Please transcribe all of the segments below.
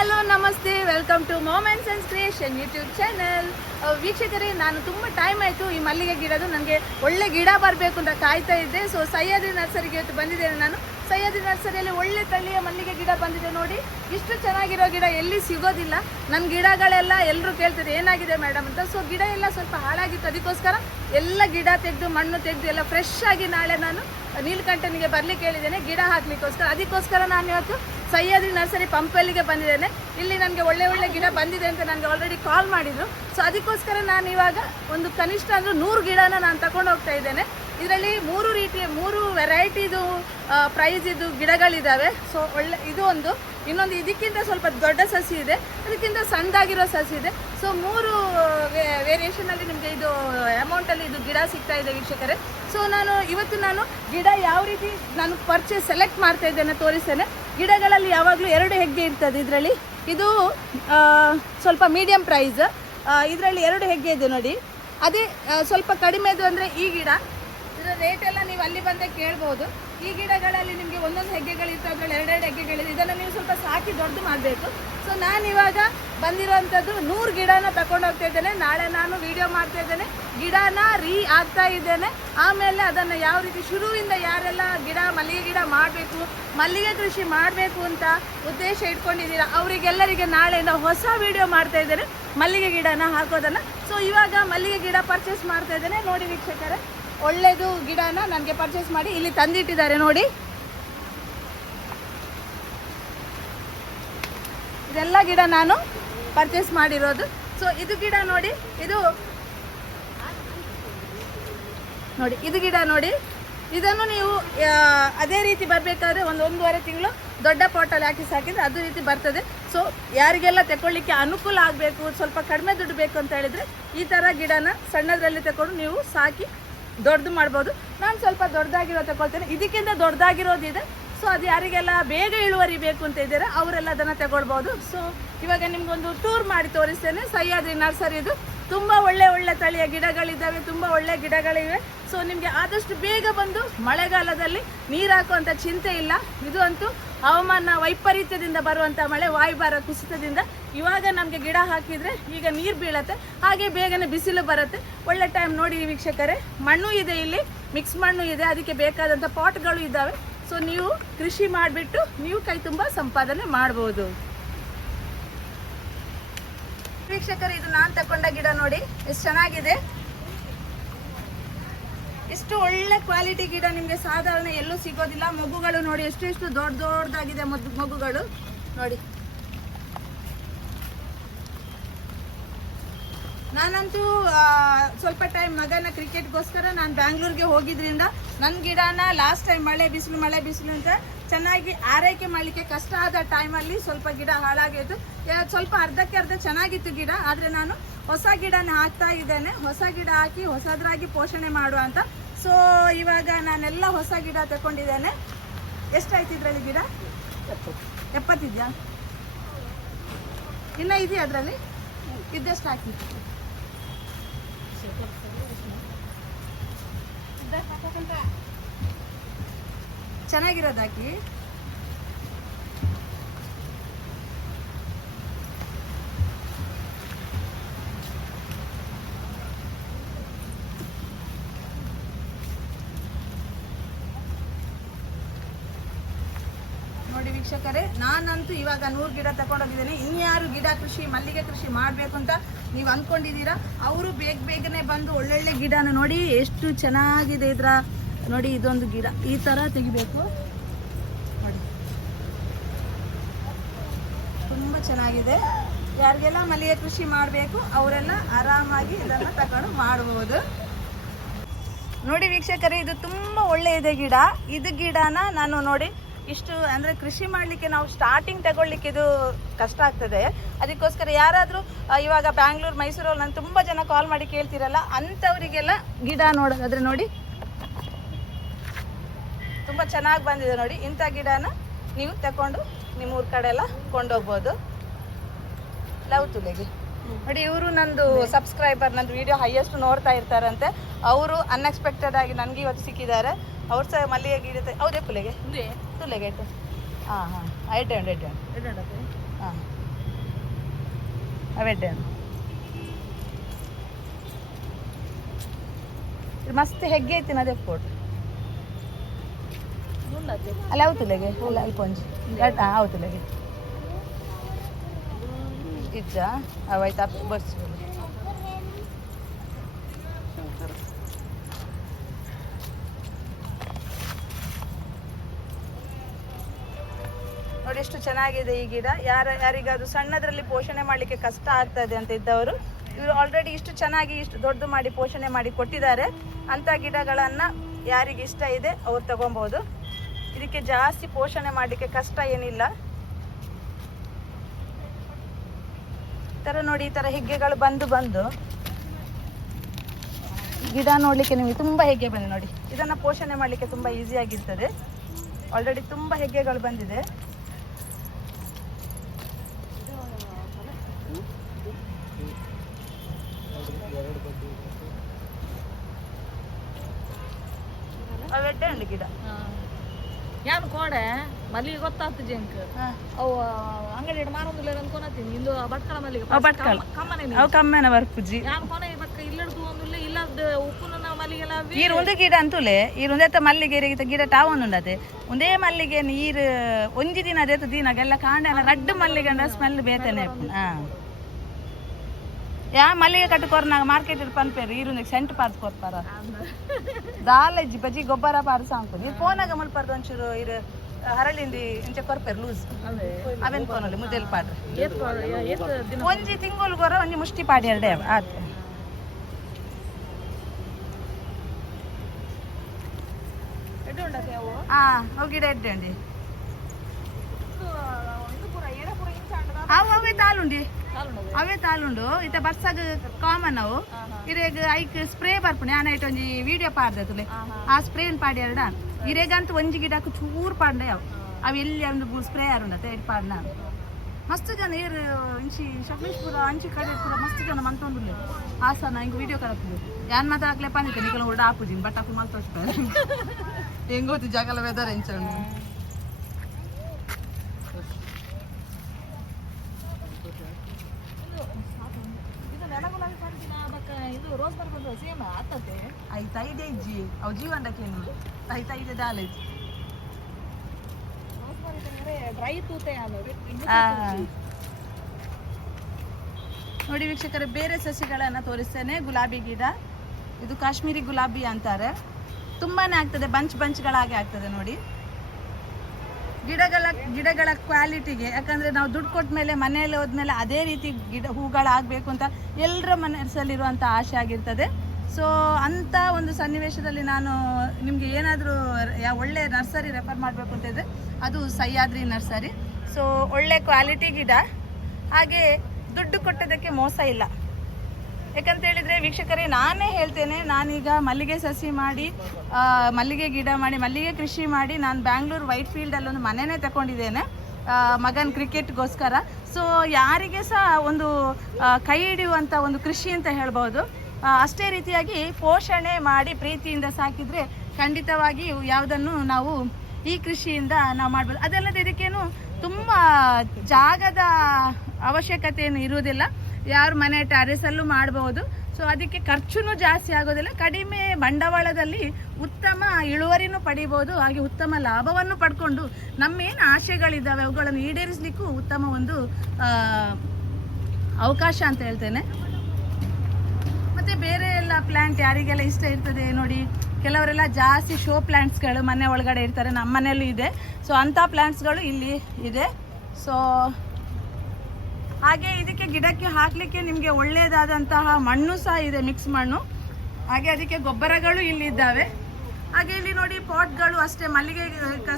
Hello ನಮಸ್ತೆ, welcome to moments and creation YouTube channel. ವೀಕ್ಷಕರೇ, ನಾನು ತುಂಬ ಟೈಮ್ ಆಯಿತು ಈ ಮಲ್ಲಿಗೆ ಗಿಡದು ನನಗೆ ಒಳ್ಳೆ ಗಿಡ ಬರಬೇಕು ಅಂತ ಕಾಯ್ತಾ ಇದ್ದೆ. ಸೊ ಸಹ್ಯಾದ್ರಿ ನರ್ಸರಿಗೆ ಇವತ್ತು ಬಂದಿದ್ದೇನೆ. ನಾನು ಸಹ್ಯಾದ್ರಿ ನರ್ಸರಿಯಲ್ಲಿ ಒಳ್ಳೆ ತಳಿಯ ಮಲ್ಲಿಗೆ ಗಿಡ ಬಂದಿದೆ ನೋಡಿ. ಇಷ್ಟು ಚೆನ್ನಾಗಿರೋ ಗಿಡ ಎಲ್ಲಿ ಸಿಗೋದಿಲ್ಲ. ನನ್ನ ಗಿಡಗಳೆಲ್ಲ ಎಲ್ಲರೂ ಕೇಳ್ತಾರೆ ಏನಾಗಿದೆ ಮೇಡಮ್ ಅಂತ. ಸೊ ಗಿಡ ಎಲ್ಲ ಸ್ವಲ್ಪ ಹಾಳಾಗಿತ್ತು, ಅದಕ್ಕೋಸ್ಕರ ಎಲ್ಲ ಗಿಡ ತೆಗೆದು ಮಣ್ಣು ತೆಗೆದು ಎಲ್ಲ ಫ್ರೆಶ್ ಆಗಿ ನಾಳೆ ನಾನು ನೀಲಕಂಠನಿಗೆ ಬರ್ಲಿಕ್ಕೆ ಹೇಳಿದ್ದೇನೆ ಗಿಡ ಹಾಕ್ಲಿಕ್ಕೋಸ್ಕರ. ಅದಕ್ಕೋಸ್ಕರ ನಾನು ಇವತ್ತು ಸಹ್ಯಾದ್ರಿ ನರ್ಸರಿ ಪಂಪಲ್ಲಿಗೆ ಬಂದಿದ್ದೇನೆ. ಇಲ್ಲಿ ನನಗೆ ಒಳ್ಳೆ ಒಳ್ಳೆ ಗಿಡ ಬಂದಿದೆ ಅಂತ ನನಗೆ ಆಲ್ರೆಡಿ ಕಾಲ್ ಮಾಡಿದ್ರು. ಸೊ ಅದಕ್ಕೋಸ್ಕರ ನಾನು ಇವಾಗ ಒಂದು ಕನಿಷ್ಠ ಅಂದರೆ 100 ಗಿಡನ ನಾನು ತಗೊಂಡು ಹೋಗ್ತಾ ಇದ್ದೇನೆ. ಇದರಲ್ಲಿ 3 ವೆರೈಟಿದು ಪ್ರೈಸ್ ಇದು ಗಿಡಗಳಿದ್ದಾವೆ. ಸೊ ಒಳ್ಳೆ ಇದು ಒಂದು, ಇನ್ನೊಂದು ಇದಕ್ಕಿಂತ ಸ್ವಲ್ಪ ದೊಡ್ಡ ಸಸಿ ಇದೆ, ಅದಕ್ಕಿಂತ ಸಣ್ಣದಾಗಿರೋ ಸಸಿ ಇದೆ. ಸೊ 3 ವೇರಿಯೇಷನಲ್ಲಿ ನಿಮಗೆ ಇದು ಅಮೌಂಟಲ್ಲಿ ಇದು ಗಿಡ ಸಿಗ್ತಾ ಇದೆ ವೀಕ್ಷಕರೇ. ಸೊ ಇವತ್ತು ನಾನು ಗಿಡ ಯಾವ ರೀತಿ ನಾನು ಪರ್ಚೇಸ್ ಸೆಲೆಕ್ಟ್ ಮಾಡ್ತಾ ಇದ್ದೇನೆ ತೋರಿಸ್ತೇನೆ. ಗಿಡಗಳಲ್ಲಿ ಯಾವಾಗಲೂ 2 ಹೆಜ್ಜೆ ಇರ್ತದೆ. ಇದರಲ್ಲಿ ಇದು ಸ್ವಲ್ಪ ಮೀಡಿಯಂ ಪ್ರೈಸ್, ಇದರಲ್ಲಿ 2 ಹೆಜ್ಜೆ ಇದೆ ನೋಡಿ. ಅದೇ ಸ್ವಲ್ಪ ಕಡಿಮೆದು ಅಂದರೆ ಈ ಗಿಡ, ಇದರ ರೇಟ್ ಎಲ್ಲ ನೀವು ಅಲ್ಲಿ ಬಂದರೆ ಕೇಳ್ಬೋದು. ಈ ಗಿಡಗಳಲ್ಲಿ ನಿಮಗೆ ಒಂದೊಂದು ಹೆಜ್ಜೆಗಳಿರ್ತವೆ, ಅದರಲ್ಲಿ 2 ಹೆಜ್ಜೆಗಳಿದೆ. ಇದನ್ನು ನೀವು ಸ್ವಲ್ಪ ಸಾಕಿ ದೊಡ್ಡದು ಮಾಡಬೇಕು. ಸೊ ನಾನಿವಾಗ ಬಂದಿರೋವಂಥದ್ದು 100 ಗಿಡನ ತಗೊಂಡು ಹೋಗ್ತಾ ಇದ್ದೇನೆ. ನಾಳೆ ನಾನು ವಿಡಿಯೋ ಮಾಡ್ತಾ ಇದ್ದೇನೆ, ಗಿಡನ ಆಗ್ತಾ ಇದ್ದೇನೆ. ಆಮೇಲೆ ಅದನ್ನು ಯಾವ ರೀತಿ ಶುರುವಿಂದ ಯಾರೆಲ್ಲ ಮಲ್ಲಿಗೆ ಗಿಡ ಮಾಡಬೇಕು, ಮಲ್ಲಿಗೆ ಕೃಷಿ ಮಾಡಬೇಕು ಅಂತ ಉದ್ದೇಶ ಇಟ್ಕೊಂಡಿದ್ದೀರಾ ಅವರಿಗೆಲ್ಲರಿಗೆ ನಾಳೆಯಿಂದ ಹೊಸ ವಿಡಿಯೋ ಮಾಡ್ತಾ ಇದ್ದೇನೆ ಮಲ್ಲಿಗೆ ಗಿಡನ ಹಾಕೋದನ್ನು. ಸೊ ಇವಾಗ ಮಲ್ಲಿಗೆ ಗಿಡ ಪರ್ಚೇಸ್ ಮಾಡ್ತಾ ಇದ್ದೇನೆ ನೋಡಿ ವೀಕ್ಷಕರೇ. ಒಳ್ಳೆಯದು ಗಿಡನ ನನಗೆ ಪರ್ಚೇಸ್ ಮಾಡಿ ಇಲ್ಲಿ ತಂದಿಟ್ಟಿದ್ದಾರೆ ನೋಡಿ. ಇದೆಲ್ಲ ಗಿಡ ನಾನು ಪರ್ಚೇಸ್ ಮಾಡಿರೋದು. ಸೊ ಇದು ಗಿಡ ನೋಡಿ, ಇದು ಗಿಡ ನೋಡಿ. ಇದನ್ನು ನೀವು ಅದೇ ರೀತಿ ಬರಬೇಕಾದ್ರೆ 1-1.5 ತಿಂಗಳು ದೊಡ್ಡ ಪಾಟಲ್ಲಿ ಹಾಕಿ ಸಾಕಿದ್ರೆ ಅದೇ ರೀತಿ ಬರ್ತದೆ. ಸೊ ಯಾರಿಗೆಲ್ಲ ತಗೊಳ್ಳಿಕ್ಕೆ ಅನುಕೂಲ ಆಗಬೇಕು, ಸ್ವಲ್ಪ ಕಡಿಮೆ ದುಡ್ಡು ಬೇಕು ಅಂತ ಹೇಳಿದರೆ ಈ ಥರ ಗಿಡನ ಸಣ್ಣದರಲ್ಲಿ ತಗೊಂಡು ನೀವು ಸಾಕಿ ದೊಡ್ಡದು ಮಾಡ್ಬೋದು. ನಾನು ಸ್ವಲ್ಪ ದೊಡ್ಡದಾಗಿರೋ ತಗೊಳ್ತೇನೆ, ಇದಕ್ಕಿಂತ ದೊಡ್ಡದಾಗಿರೋದಿದೆ. ಸೊ ಅದು ಯಾರಿಗೆಲ್ಲ ಬೇಗ ಇಳುವರಿ ಬೇಕು ಅಂತ ಇದ್ದಾರೆ ಅವರೆಲ್ಲ ಅದನ್ನು ತಗೊಳ್ಬೋದು. ಸೊ ಇವಾಗ ನಿಮ್ಗೊಂದು ಟೂರ್ ಮಾಡಿ ತೋರಿಸ್ತೇನೆ ಸಹ್ಯಾದ್ರಿ ನರ್ಸರಿದು. ತುಂಬ ಒಳ್ಳೆ ತಳಿಯ ಗಿಡಗಳಿದ್ದಾವೆ, ತುಂಬ ಒಳ್ಳೆ ಗಿಡಗಳಿವೆ. ಸೊ ನಿಮಗೆ ಆದಷ್ಟು ಬೇಗ ಬಂದು ಮಳೆಗಾಲದಲ್ಲಿ ನೀರು ಹಾಕುವಂಥ ಚಿಂತೆ ಇಲ್ಲ. ಇದು ಅಂತೂ ಹವಾಮಾನ ವೈಪರೀತ್ಯದಿಂದ ಬರುವಂಥ ಮಳೆ, ವಾಯುಭಾರ ಕುಸಿತದಿಂದ ಇವಾಗ ನಮಗೆ ಗಿಡ ಹಾಕಿದರೆ ಈಗ ನೀರು ಬೀಳತ್ತೆ, ಹಾಗೆ ಬೇಗನೆ ಬಿಸಿಲು ಬರುತ್ತೆ. ಒಳ್ಳೆ ಟೈಮ್ ನೋಡಿ ವೀಕ್ಷಕರೇ. ಮಣ್ಣು ಇದೆ, ಇಲ್ಲಿ ಮಿಕ್ಸ್ ಮಣ್ಣು ಇದೆ, ಅದಕ್ಕೆ ಬೇಕಾದಂಥ ಪಾಟ್ಗಳು ಇದ್ದಾವೆ. ಸೊ ನೀವು ಕೃಷಿ ಮಾಡಿಬಿಟ್ಟು ನೀವು ಕೈ ತುಂಬ ಸಂಪಾದನೆ ಮಾಡ್ಬೋದು ವೀಕ್ಷಕರೇ. ಇದು ನಾನು ತಗೊಂಡ ಗಿಡ ನೋಡಿ ಎಷ್ಟು ಚೆನ್ನಾಗಿದೆ. ಎಷ್ಟು ಒಳ್ಳೆ ಕ್ವಾಲಿಟಿ ಗಿಡ, ನಿಮಗೆ ಸಾಧಾರಣ ಎಲ್ಲೂ ಸಿಗೋದಿಲ್ಲ. ಮಗುಗಳು ನೋಡಿ ಎಷ್ಟು ದೊಡ್ಡದಾಗಿದೆ ಮಗುಗಳು ನೋಡಿ. ನಾನಂತೂ ಸ್ವಲ್ಪ ಟೈಮ್ ಮಗನ ಕ್ರಿಕೆಟ್ಗೋಸ್ಕರ ನಾನು ಬ್ಯಾಂಗ್ಳೂರಿಗೆ ಹೋಗಿದ್ರಿಂದ ನನ್ನ ಗಿಡನ ಲಾಸ್ಟ್ ಟೈಮ್ ಮಳೆ ಬಿಸಿಲು ಅಂತ ಚೆನ್ನಾಗಿ ಆರೈಕೆ ಮಾಡಲಿಕ್ಕೆ ಕಷ್ಟ ಆದ ಟೈಮಲ್ಲಿ ಸ್ವಲ್ಪ ಗಿಡ ಹಾಳಾಗಿತ್ತು. ಸ್ವಲ್ಪ ಅರ್ಧಕ್ಕೆ ಅರ್ಧ ಚೆನ್ನಾಗಿತ್ತು ಗಿಡ, ಆದರೆ ನಾನು ಹೊಸ ಗಿಡನ ಹಾಕ್ತಾ ಇದ್ದೇನೆ. ಹೊಸ ಗಿಡ ಹಾಕಿ ಹೊಸದ್ರಾಗಿ ಪೋಷಣೆ ಮಾಡುವ ಅಂತ. ಸೊ ಇವಾಗ ನಾನೆಲ್ಲ ಹೊಸ ಗಿಡ ತಗೊಂಡಿದ್ದೇನೆ. ಎಷ್ಟಾಯ್ತು ಇದರಲ್ಲಿ ಗಿಡ? 70 ಇದೆಯಾ? ಇನ್ನು ಇದೆಯಾ ಅದರಲ್ಲಿ? ಇದೆಷ್ಟು ಹಾಕಿ ಚೆನ್ನಾಗಿರೋದು ಹಾಕಿ. ನೋಡಿ ವೀಕ್ಷಕರೇ, ನಾನಂತೂ ಇವಾಗ 100 ಗಿಡ ತಗೊಂಡೋಗಿದ್ದೇನೆ. ಇನ್ಯಾರು ಮಲ್ಲಿಗೆ ಕೃಷಿ ಮಾಡಬೇಕು ಅಂತ ನೀವು ಅಂದ್ಕೊಂಡಿದ್ದೀರಾ ಅವರು ಬೇಗನೆ ಬಂದು ಒಳ್ಳೊಳ್ಳೆ ಗಿಡನ ನೋಡಿ ಎಷ್ಟು ಚೆನ್ನಾಗಿದೆ. ನೋಡಿ ಇದೊಂದು ಗಿಡ ಈ ಥರ ತೆಗಿಬೇಕು ನೋಡಿ, ತುಂಬ ಚೆನ್ನಾಗಿದೆ. ಯಾರಿಗೆಲ್ಲ ಮಲ್ಲಿಗೆ ಕೃಷಿ ಮಾಡಬೇಕು ಅವರೆಲ್ಲ ಆರಾಮಾಗಿ ಇದನ್ನು ತಗೊಂಡು ಮಾಡ್ಬೋದು ನೋಡಿ ವೀಕ್ಷಕರೇ. ಇದು ತುಂಬ ಒಳ್ಳೆಯದೆ ಗಿಡ. ಇದು ಗಿಡನ ನಾನು ನೋಡಿ ಇಷ್ಟು ಅಂದರೆ ಕೃಷಿ ಮಾಡಲಿಕ್ಕೆ ನಾವು ಸ್ಟಾರ್ಟಿಂಗ್ ತಗೊಳ್ಳಿಕ್ಕೆ ಇದು ಕಷ್ಟ ಆಗ್ತದೆ. ಅದಕ್ಕೋಸ್ಕರ ಯಾರಾದರೂ ಇವಾಗ ಬ್ಯಾಂಗ್ಳೂರು ಮೈಸೂರಲ್ಲಿ ನಾನು ತುಂಬ ಜನ ಕಾಲ್ ಮಾಡಿ ಕೇಳ್ತಿರಲ್ಲ, ಅಂಥವರಿಗೆಲ್ಲ ಗಿಡ ನೋಡೋದಾದರೆ ನೋಡಿ ತುಂಬ ಚೆನ್ನಾಗಿ ಬಂದಿದೆ ನೋಡಿ. ಇಂಥ ಗಿಡನ ನೀವು ತಗೊಂಡು ನಿಮ್ಮೂರ ಕಡೆ ಎಲ್ಲ ಕೊಂಡೋಗ್ಬೋದು. ಲವ್ ತುಲೆಗೆ ನೋಡಿ, ಇವರು ನಂದು ಸಬ್ಸ್ಕ್ರೈಬರ್, ನಂದು ವಿಡಿಯೋ ಹೈಯೆಸ್ಟ್ ನೋಡ್ತಾ ಇರ್ತಾರಂತೆ. ಅವರು ಅನ್ಎಕ್ಸ್ಪೆಕ್ಟೆಡ್ ಆಗಿ ನನಗೆ ಇವತ್ತು ಸಿಕ್ಕಿದ್ದಾರೆ. ಅವ್ರು ಸಹ ಮಲ್ಲಿಗೆ ಗಿಡ ಹೌದೇ ತುಲೆಗೆ ತುಲೆಗೆ ಹಾಂ 800 ಹಾಂ ಅವೆಡ್ಡೆ ಮಸ್ತ್ ಹೆಗ್ಗೆ ಐತಿ ಅದೇ ಫೋಟೋ ಅಲ್ಲ అవుతులేಗೆ ಅಲ್ಲ ಅಲ್ಕೊಂಜಿ అవుతులేಗೆ ಇಜ್ಜ ಅವೈತ ಬಸ್ ನೋಡಿ ಎಷ್ಟು ಚೆನ್ನಾಗಿದೆ ಈ ಗಿಡ. ಯಾರಿಗಾದ್ರೂ ಸಣ್ಣದ್ರಲ್ಲಿ ಪೋಷಣೆ ಮಾಡಲಿಕ್ಕೆ ಕಷ್ಟ ಆಗ್ತದೆ ಅಂತ ಇದ್ದವರು ಇವರು ಆಲ್ರೆಡಿ ಇಷ್ಟು ಚೆನ್ನಾಗಿ ಇಷ್ಟು ದೊಡ್ಡ ಮಾಡಿ ಪೋಷಣೆ ಮಾಡಿ ಕೊಟ್ಟಿದ್ದಾರೆ. ಅಂಥ ಗಿಡಗಳನ್ನು ಯಾರಿಗೆ ಇಷ್ಟ ಇದೆ ಅವ್ರು ತಗೊಬೋದು. ಇದಕ್ಕೆ ಜಾಸ್ತಿ ಪೋಷಣೆ ಮಾಡಲಿಕ್ಕೆ ಕಷ್ಟ ಏನಿಲ್ಲ. ಈ ಥರ ನೋಡಿ, ಈ ಥರ ಹೆಗ್ಗೆಗಳು ಬಂದು ಗಿಡ ನೋಡಲಿಕ್ಕೆ ನಿಮಗೆ ತುಂಬ ಹೆಗ್ಗೆ ಬಂದಿದೆ ನೋಡಿ. ಇದನ್ನು ಪೋಷಣೆ ಮಾಡಲಿಕ್ಕೆ ತುಂಬ ಈಸಿಯಾಗಿರ್ತದೆ. ಆಲ್ರೆಡಿ ತುಂಬ ಹೆಗ್ಗೆಗಳು ಬಂದಿದೆ. ಅವೆಡ್ಡೆ ಉಂಡು ಗಿಡ. ಯಾನು ಕೋಡೆ ಮಲ್ಲಿಗೆ ಗೊತ್ತಾಗ್ತದೆ ಜಂಕ್ ಅವು ಅಂಗಡಿ ಮಾರೊಂದಿಲ್ಲ ಅನ್ಕೊನತೀನಿ ಇಂದು ಭಟ್ಕಳ ಮಲ್ಲಿಗೆ ಭಟ್ಕಳ ಕಮ್ಮನೆ ಅವು ಕಮ್ಮೆನ ಬರ್ಪುಜಿ ಯಾನು ಕೊನೆ ಭಟ್ಕ ಇಲ್ಲಡ್ದು ಒಂದಿಲ್ಲ ಇಲ್ಲದ ಉಪ್ಪುನ ಮಲ್ಲಿಗೆಲ್ಲ ಈರು ಒಂದೇ ಗಿಡ ಅಂತೂಲೆ ಈರು ಒಂದೇ ಮಲ್ಲಿಗೆ ಗಿಡ ಟಾವೊಂದು ಉಂಡತೆ ಒಂದೇ ಮಲ್ಲಿಗೆ ನೀರು ಒಂಜಿ ದಿನ ಅದೇ ದಿನಾಗೆಲ್ಲ ಕಾಂಡ ಎಲ್ಲ ರಡ್ಡು ಮಲ್ಲಿಗೆ ಅಂಡ ಸ್ಮೆಲ್ ಬೇತೇನೆ. ಯಾ ಮಲ್ಲಿಗೆ ಕಟ್ಟುಕೊರ್ನಾಗ ಮಾರ್ಕೆಟ್ ಪನ್ಪೇರು ಈರುಂದಿಗೆ ಸೆಂಟ್ ಪಾರ್ದು ಕೊರ್ಪಾರ ದಾಲಜ್ಜಿ ಬಜ್ಜಿ ಗೊಬ್ಬರ ಪಾರ್ದು ಸಾಂಪುದು ಈ ಫೋನಾಗ ಮುಲ್ಪಾರ್ದು ಒಂಚೂರು ಇರು ಹರಳಿಂದಿ ಇಂಚೆ ಕೊರ್ಪೇರು ಲೂಸ್ ಅವೇನು ಫೋನಲ್ಲಿ ಮುದ್ದೆಲ್ ಪಾಡ್ರೆ ಒಂಜಿ ತಿಂಗಳು ಗೊರ ಒಂಜಿ ಮುಷ್ಟಿ ಪಾಡಿ ಎರಡೇ ಆತ ಅವು ಗಿಡ ಎಡ್ಡೆ ಉಂಡಿ ಅವೇ ತಾಲುಂಡಿ ಅವೇ ತಾಲುಂಡು ಇತ್ತ ಬರ್ಸಾಗ ಕಾಮನ್ ಅವು ಇರೇಗ ಐಕ್ ಸ್ಪ್ರೇ ಬರ್ಪುಣಿ ಆನ ಇಟ್ಟು ಒಂಜಿ ವಿಡಿಯೋ ಪಾಡ್ದೆ ಆ ಸ್ಪ್ರೇನ್ ಪಾಡಿ ಎರಡ ಇರೇಗಂತೂ ಒಂಜಿ ಗಿಡಕ್ಕೆ ಚೂರು ಪಾಡ್ದೆ ಅವು ಎಲ್ಲಿ ಒಂದು ಸ್ಪ್ರೇ ಯಾರುಂಡತ್ತೆ ಎಡ್ ಪಾಡ್ನ ಮಸ್ತ್ ಜನ ಏರು ಇಂಚಿ ಶಕ್ಲೇಶ್ಪುರ ಅಂಚಿ ಕಡೆ ಕೂಡ ಮಸ್ತ್ ಜನ ಮಂತೊಂದುಲ್ಲೆ ಹಾಸನ ಹಿಂಗೆ ವಿಡಿಯೋ ಕರಪ್ದು ಯಾನ್ ಮಾತ್ರ ಹಾಕ್ಲೆ ಪಾನಿಕೆ ನಿಕಲ ಹೊಡ ಹಾಪುಜಿನ್ ಬಟ್ ಹಾಕು ಮಾಲ್ ತೋರಿಸ್ತಾರೆ ಹೆಂಗೋತಿ ಜಾಗಲ ವೆದರ್ ಎಂಚಂಡು ಐತೈದೆ ಇಜ್ಜಿ ಅವು ಜೀವನಕ್ಕೇನು ಐತೈದೆ ದಾಲೇಜ್ ಡ್ರೈ ತೂತೆ ನೋಡಿ ವೀಕ್ಷಕರೇ, ಬೇರೆ ಸಸಿಗಳನ್ನು ತೋರಿಸ್ತೇನೆ. ಗುಲಾಬಿ ಗಿಡ, ಇದು ಕಾಶ್ಮೀರಿ ಗುಲಾಬಿ ಅಂತಾರೆ. ತುಂಬಾನೇ ಆಗ್ತದೆ, ಬಂಚ್ಗಳಾಗಿ ಆಗ್ತದೆ ನೋಡಿ. ಗಿಡಗಳ ಕ್ವಾಲಿಟಿಗೆ, ಯಾಕಂದ್ರೆ ನಾವು ದುಡ್ಡು ಕೊಟ್ಟ ಮೇಲೆ ಮನೆಯಲ್ಲಿ ಹೋದ್ಮೇಲೆ ಅದೇ ರೀತಿ ಹೂಗಳಾಗಬೇಕು ಅಂತ ಎಲ್ಲರ ಮನಸ್ಸಲ್ಲಿರುವಂಥ ಆಸೆ ಆಗಿರ್ತದೆ. ಸೊ ಅಂಥ ಒಂದು ಸನ್ನಿವೇಶದಲ್ಲಿ ನಾನು ನಿಮಗೆ ಏನಾದರೂ ಒಳ್ಳೆ ನರ್ಸರಿ ರೆಫರ್ ಮಾಡಬೇಕು ಅಂತಿದ್ರೆ ಅದು ಸಹ್ಯಾದ್ರಿ ನರ್ಸರಿ. ಸೊ ಒಳ್ಳೆ ಕ್ವಾಲಿಟಿ ಗಿಡ, ಹಾಗೆ ದುಡ್ಡು ಕೊಟ್ಟದಕ್ಕೆ ಮೋಸ ಇಲ್ಲ. ಯಾಕಂತೇಳಿದರೆ ವೀಕ್ಷಕರೇ, ನಾನೇ ಹೇಳ್ತೇನೆ, ನಾನೀಗ ಮಲ್ಲಿಗೆ ಸಸಿ ಮಾಡಿ, ಮಲ್ಲಿಗೆ ಗಿಡ ಮಾಡಿ, ಮಲ್ಲಿಗೆ ಕೃಷಿ ಮಾಡಿ ನಾನು ಬ್ಯಾಂಗ್ಳೂರು ವೈಟ್ ಫೀಲ್ಡಲ್ಲಿ ಒಂದು ಮನೆಯೇ ತಗೊಂಡಿದ್ದೇನೆ ಮಗನ ಕ್ರಿಕೆಟ್ಗೋಸ್ಕರ. ಸೊ ಯಾರಿಗೆ ಸಹ ಒಂದು ಕೈ ಹಿಡಿಯುವಂಥ ಒಂದು ಕೃಷಿ ಅಂತ ಹೇಳ್ಬೋದು. ಅಷ್ಟೇ ರೀತಿಯಾಗಿ ಪೋಷಣೆ ಮಾಡಿ ಪ್ರೀತಿಯಿಂದ ಸಾಕಿದರೆ ಖಂಡಿತವಾಗಿ ಯಾವುದನ್ನು ನಾವು ಈ ಕೃಷಿಯಿಂದ ನಾವು ಮಾಡ್ಬೋದು. ಅದಲ್ಲದೆ ಇದಕ್ಕೇನು ತುಂಬ ಜಾಗದ ಅವಶ್ಯಕತೆ ಏನು ಇರುವುದಿಲ್ಲ, ಯಾರು ಮನೆ ಟೆರೆಸಲ್ಲೂ ಮಾಡಬಹುದು. ಸೊ ಅದಕ್ಕೆ ಖರ್ಚುನೂ ಜಾಸ್ತಿ ಆಗೋದಿಲ್ಲ, ಕಡಿಮೆ ಬಂಡವಾಳದಲ್ಲಿ ಉತ್ತಮ ಇಳುವರಿನೂ ಪಡಿಬೋದು, ಹಾಗೆ ಉತ್ತಮ ಲಾಭವನ್ನು ಪಡ್ಕೊಂಡು ನಮ್ಮೇನು ಆಶೆಗಳಿದ್ದಾವೆ ಅವುಗಳನ್ನು ಈಡೇರಿಸಲಿಕ್ಕೂ ಉತ್ತಮ ಒಂದು ಅವಕಾಶ ಅಂತ ಹೇಳ್ತೇನೆ. ಮತ್ತು ಬೇರೆ ಎಲ್ಲ ಪ್ಲ್ಯಾಂಟ್ ಯಾರಿಗೆಲ್ಲ ಇಷ್ಟ ಇರ್ತದೆ ನೋಡಿ, ಕೆಲವರೆಲ್ಲ ಜಾಸ್ತಿ ಶೋ ಪ್ಲ್ಯಾಂಟ್ಸ್ಗಳು ಮನೆ ಒಳಗಡೆ ಇರ್ತಾರೆ, ನಮ್ಮ ಮನೆಯಲ್ಲೂ ಇದೆ. ಸೊ ಅಂಥ ಪ್ಲ್ಯಾಂಟ್ಸ್ಗಳು ಇಲ್ಲಿ ಇದೆ. ಸೊ ಹಾಗೆ ಇದಕ್ಕೆ ಗಿಡಕ್ಕೆ ಹಾಕಲಿಕ್ಕೆ ನಿಮಗೆ ಒಳ್ಳೆಯದಾದಂತಹ ಮಣ್ಣು ಸಹ ಇದೆ, ಮಿಕ್ಸ್ ಮಣ್ಣು. ಹಾಗೆ ಅದಕ್ಕೆ ಗೊಬ್ಬರಗಳು ಇಲ್ಲಿದ್ದಾವೆ. ಹಾಗೆ ಇಲ್ಲಿ ನೋಡಿ ಪಾಟ್ಗಳು ಅಷ್ಟೇ, ಮಲ್ಲಿಗೆ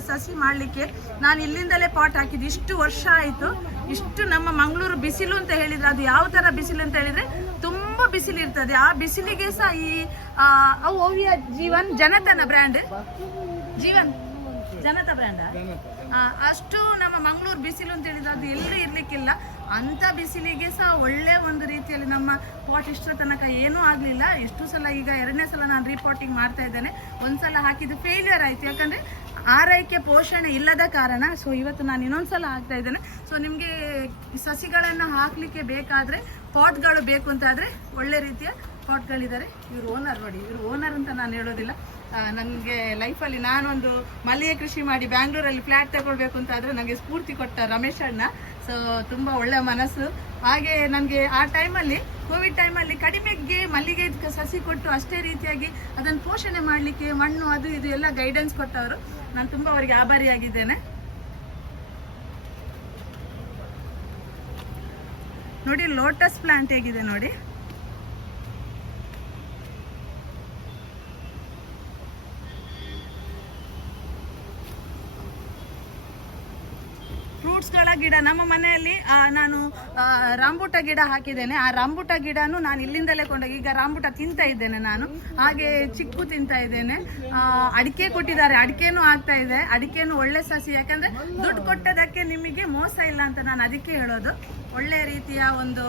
ಸಸಿ ಮಾಡಲಿಕ್ಕೆ ನಾನು ಇಲ್ಲಿಂದಲೇ ಪಾಟ್ ಹಾಕಿದ್ದು. ಇಷ್ಟು ವರ್ಷ ಆಯಿತು. ಇಷ್ಟು ನಮ್ಮ ಮಂಗಳೂರು ಬಿಸಿಲು ಅಂತ ಹೇಳಿದರೆ ಅದು ಯಾವ ಥರ ಬಿಸಿಲು ಅಂತ ಹೇಳಿದರೆ ತುಂಬ ಬಿಸಿಲು ಇರ್ತದೆ. ಆ ಬಿಸಿಲಿಗೆ ಸಹ ಈ ಅವು ಓವಿಯ ಜೀವನ್ ಜನತನ ಬ್ರ್ಯಾಂಡ್, ಜೀವನ್ ಜನತಾ ಬ್ರ್ಯಾಂಡ, ಅಷ್ಟು ನಮ್ಮ ಮಂಗಳೂರು ಬಿಸಿಲು ಅಂತ ಹೇಳಿದ್ರೆ ಅದು ಎಲ್ಲೂ ಇರಲಿಕ್ಕಿಲ್ಲ. ಅಂಥ ಬಿಸಿಲಿಗೆ ಸಹ ಒಳ್ಳೆ ಒಂದು ರೀತಿಯಲ್ಲಿ ನಮ್ಮ ಪಾಟ್ ಇಷ್ಟರ ತನಕ ಏನೂ ಆಗಲಿಲ್ಲ. ಎಷ್ಟು ಸಲ, ಈಗ ಎರಡನೇ ಸಲ ನಾನು ರೀಪಾಟಿಂಗ್ ಮಾಡ್ತಾ ಇದ್ದೇನೆ. ಒಂದು ಸಲ ಹಾಕಿದ್ದು ಫೇಲ್ಯೂರ್ ಆಯಿತು, ಯಾಕಂದರೆ ಆರೈಕೆ ಪೋಷಣೆ ಇಲ್ಲದ ಕಾರಣ ಸೊ ಇವತ್ತು ನಾನು ಇನ್ನೊಂದ್ಸಲ ಹಾಕ್ತಾ ಇದ್ದೇನೆ. ಸೊ ನಿಮಗೆ ಸಸಿಗಳನ್ನು ಹಾಕಲಿಕ್ಕೆ ಬೇಕಾದರೆ ಪಾಟ್ಗಳು ಬೇಕು ಅಂತಾದರೆ ಒಳ್ಳೆ ರೀತಿಯ ಪಾಟ್ಗಳಿದ್ದಾರೆ. ಇವರು ಓನರ್ ನೋಡಿ, ಇವರು ಓನರ್ ಅಂತ ನಾನು ಹೇಳೋದಿಲ್ಲ. ನನಗೆ ಲೈಫಲ್ಲಿ ನಾನೊಂದು ಮಲ್ಲಿಗೆ ಕೃಷಿ ಮಾಡಿ ಬ್ಯಾಂಗ್ಳೂರಲ್ಲಿ ಫ್ಲ್ಯಾಟ್ ತಗೊಳ್ಬೇಕು ಅಂತ ಆದರೆ ನನಗೆ ಸ್ಫೂರ್ತಿ ಕೊಟ್ಟ ರಮೇಶ್ ಅಣ್ಣ. ಸೊ ತುಂಬ ಒಳ್ಳೆಯ ಮನಸ್ಸು. ಹಾಗೆ ನನಗೆ ಆ ಟೈಮಲ್ಲಿ ಕೋವಿಡ್ ಟೈಮಲ್ಲಿ ಕಡಿಮೆಗೆ ಮಲ್ಲಿಗೆ ಸಸಿ ಕೊಟ್ಟು ಅಷ್ಟೇ ರೀತಿಯಾಗಿ ಅದನ್ನು ಪೋಷಣೆ ಮಾಡಲಿಕ್ಕೆ ಮಣ್ಣು ಅದು ಇದು ಎಲ್ಲ ಗೈಡೆನ್ಸ್ ಕೊಟ್ಟವರು. ನಾನು ತುಂಬ ಅವರಿಗೆ ಆಭಾರಿಯಾಗಿದ್ದೇನೆ. ನೋಡಿ ಲೋಟಸ್ ಪ್ಲಾಂಟ್ ಹೇಗಿದೆ ನೋಡಿ. ಫ್ರೂಟ್ಸ್ಗಳ ಗಿಡ ನಮ್ಮ ಮನೆಯಲ್ಲಿ ನಾನು ರಾಂಬೂಟ ಗಿಡ ಹಾಕಿದ್ದೇನೆ. ಆ ರಾಂಬೂಟ ಗಿಡನೂ ನಾನು ಇಲ್ಲಿಂದಲೇ ಕೊಂಡೋಗಿ ಈಗ ರಾಂಬೂಟ ತಿಂತಾ ಇದ್ದೇನೆ ನಾನು. ಹಾಗೆ ಚಿಕ್ಕು ತಿಂತಾ ಇದ್ದೇನೆ. ಅಡಿಕೆ ಕೊಟ್ಟಿದ್ದಾರೆ, ಅಡಿಕೆನೂ ಆಗ್ತಾ ಇದೆ. ಅಡಿಕೆನೂ ಒಳ್ಳೆ ಸಸಿ, ಯಾಕಂದ್ರೆ ದುಡ್ಡು ಕೊಟ್ಟದಕ್ಕೆ ನಿಮಗೆ ಮೋಸ ಇಲ್ಲ ಅಂತ ನಾನು ಅದಕ್ಕೆ ಹೇಳೋದು. ಒಳ್ಳೆ ರೀತಿಯ ಒಂದು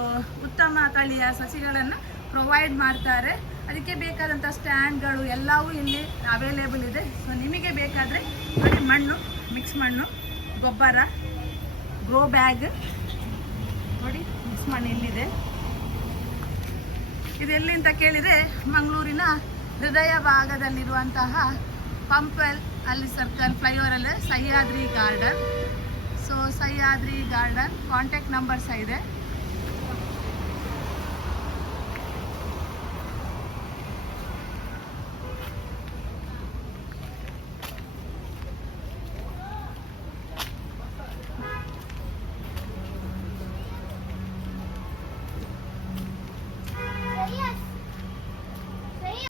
ಉತ್ತಮ ತಳಿಯ ಸಸಿಗಳನ್ನು ಪ್ರೊವೈಡ್ ಮಾಡ್ತಾರೆ. ಅದಕ್ಕೆ ಬೇಕಾದಂಥ ಸ್ಟ್ಯಾಂಡ್ಗಳು ಎಲ್ಲವೂ ಇಲ್ಲಿ ಅವೈಲೇಬಲ್ ಇದೆ. ಸೊ ನಿಮಗೆ ಬೇಕಾದರೆ ನೋಡಿ, ಮಣ್ಣು, ಮಿಕ್ಸ್ ಮಣ್ಣು, ಗೊಬ್ಬರ, ಗ್ರೋ ಬ್ಯಾಗ್ ನೋಡಿ, ಮಿಕ್ಸ್ ಮಣ್ಣು ಇಲ್ಲಿದೆ. ಇದೆಲ್ಲಿ ಅಂತ ಕೇಳಿದರೆ ಮಂಗಳೂರಿನ ಹೃದಯ ಭಾಗದಲ್ಲಿರುವಂತಹ ಪಂಪಲ್ ಅಲ್ಲಿ ಸರ್ಕಲ್ ಫ್ಲೈಓವರಲ್ಲಿ Sahyadri garden. So Sahyadri garden contact number ಸಹ ಇದೆ.